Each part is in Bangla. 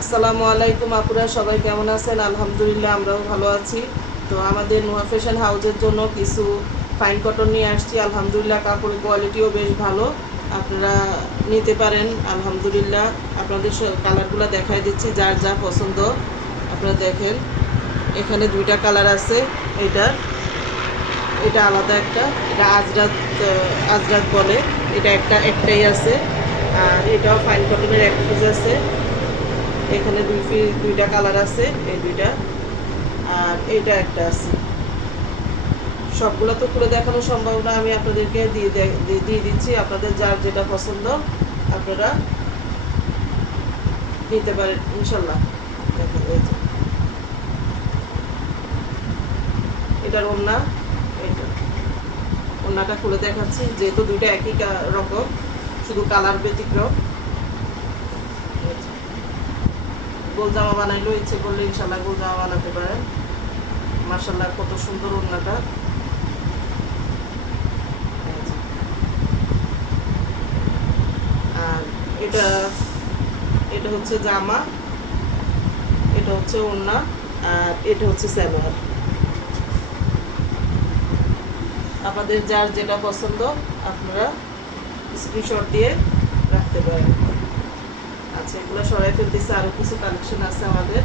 আসসালামু আলাইকুম আপুরা, সবাই কেমন আছেন? আলহামদুলিল্লাহ, আমরাও ভালো আছি। তো আমাদের নুহা ফ্যাশন হাউসের জন্য কিছু ফাইন কটন নিয়ে আসছি। আলহামদুলিল্লাহ, কাপড়ের কোয়ালিটিও বেশ ভালো, আপনারা নিতে পারেন। আলহামদুলিল্লাহ, আপনাদের কালারগুলো দেখাই দিচ্ছি, যার যা পছন্দ আপনারা দেখেন। এখানে দুইটা কালার আছে। এটা আলাদা একটা, এটা আজরাত আজরাত বলে, এটা একটাই আছে। আর এটাও ফাইন কটনের এক পিস আছে। এখানে দুইটা কালার আছে, এই দুইটা, আর এইটা একটা আছে। সবগুলো তো খুলে দেখানো সম্ভব না, আমি আপনাদেরকে দিয়ে দিচ্ছি। আপনাদের যার যেটা পছন্দ আপনারা নিতে পারেন ইনশাল্লাহ। দেখেন, এই যে এটার ওড়নাটা খুলে দেখাচ্ছি, যেহেতু দুইটা একই রকম, শুধু কালার ব্যতিক্রম। গোল জামা বানাইলেও ইচ্ছে করলে ইনশাল্লাহ গোল জামা বানাতে পারেন। মাশাল্লাহ, কত সুন্দর ওড়নাটা। আর এটা হচ্ছে জামা, এটা হচ্ছে ওড়না, আর এটা হচ্ছে সালোয়ার। আপনাদের যার যেটা পছন্দ আপনারা স্ক্রিনশট দিয়ে রাখতে পারেন। আচ্ছা, এগুলো সরাই ফেলতেছে, আরো কিছু কালেকশন আছে আমাদের।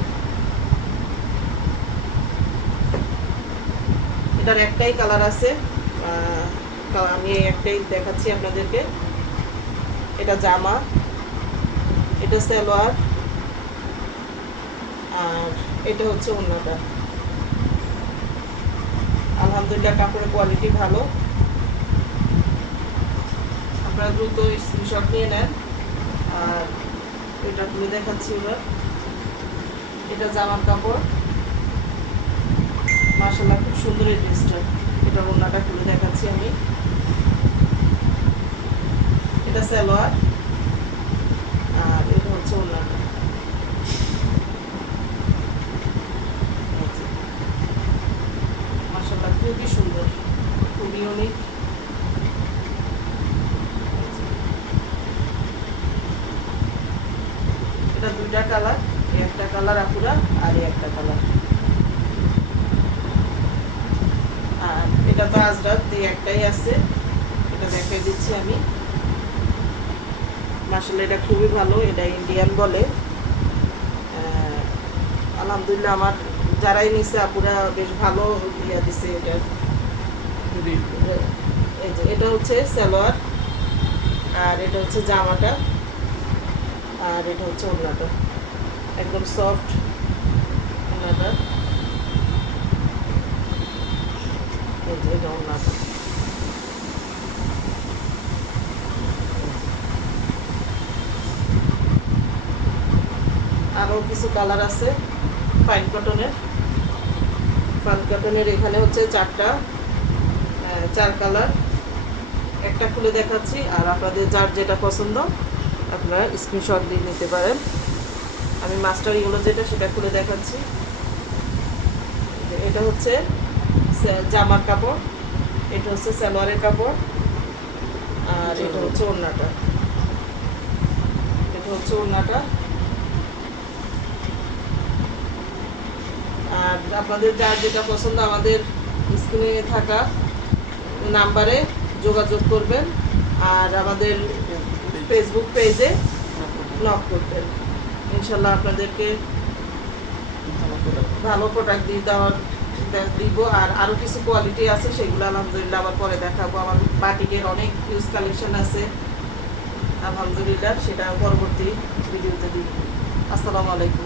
এটার একটাই কালার আছে, আমি একটাই দেখাচ্ছি আপনাদেরকে। এটা জামা, এটা সালোয়ার, আর এটা হচ্ছে ওড়নাটা। আলহামদুলিল্লাহ, কাপড়ের কোয়ালিটি ভালো, আপনারা দ্রুত স্ক্রিনশট নিয়ে নেন। আর এটা খুলে দেখাচ্ছি এবার। এটা জামার কাপড়, মাশাআল্লাহ, খুব সুন্দর এই ড্রেসটা। এটা ওড়নাটা খুলে দেখাচ্ছি আমি। এটা সালোয়ার, আর এটা হচ্ছে ওড়নাটা। মাশাআল্লাহ, খুবই সুন্দর, খুবই ইউনিক। এটা দুইটা কালার, একটা কালার আপুরা, আর একটা কালার। আর এটা তো আজরাত একটাই আছে, এটা দেখাই দিচ্ছি আমি। মাশাআল্লাহ, এটা খুবই ভালো, এটা ইন্ডিয়ান বলে। আলহামদুলিল্লাহ, আমার যারাই নিছে আপুরা বেশ ভালো ইয়া দিছে। এই যে এটা হচ্ছে সালোয়ার, আর এটা হচ্ছে জামাটা, আর এটা হচ্ছে ওড়নাটা, একদম সফট ওড়নাটা। এই যে এটা ওড়নাটা। আরও কিছু কালার আছে ফাইন কটনের। এখানে হচ্ছে চার কালার, একটা খুলে দেখাচ্ছি। আর আপনাদের যার যেটা পছন্দ আপনারা স্ক্রিনশট দিয়ে নিতে পারেন। আমি মাস্টার ইগুলো যেটা সেটা খুলে দেখাচ্ছি। এটা হচ্ছে জামার কাপড়, এটা হচ্ছে সালোয়ারের কাপড়, আর এটা হচ্ছে ওড়নাটা। আর আপনাদের যার যেটা পছন্দ আমাদের স্ক্রিনে থাকা নাম্বারে যোগাযোগ করবেন, আর আমাদের ফেসবুক পেজে নক করবেন। ইনশাল্লাহ আপনাদেরকে ভালো প্রোডাক্ট দিব। আর আরও কিছু কোয়ালিটি আছে, সেগুলো আলহামদুলিল্লাহ আবার পরে দেখাবো। আমার বাটিকের অনেক ইউজ কালেকশন আছে আলহামদুলিল্লাহ, সেটা পরবর্তী ভিডিওতে দিব। আসসালামু আলাইকুম।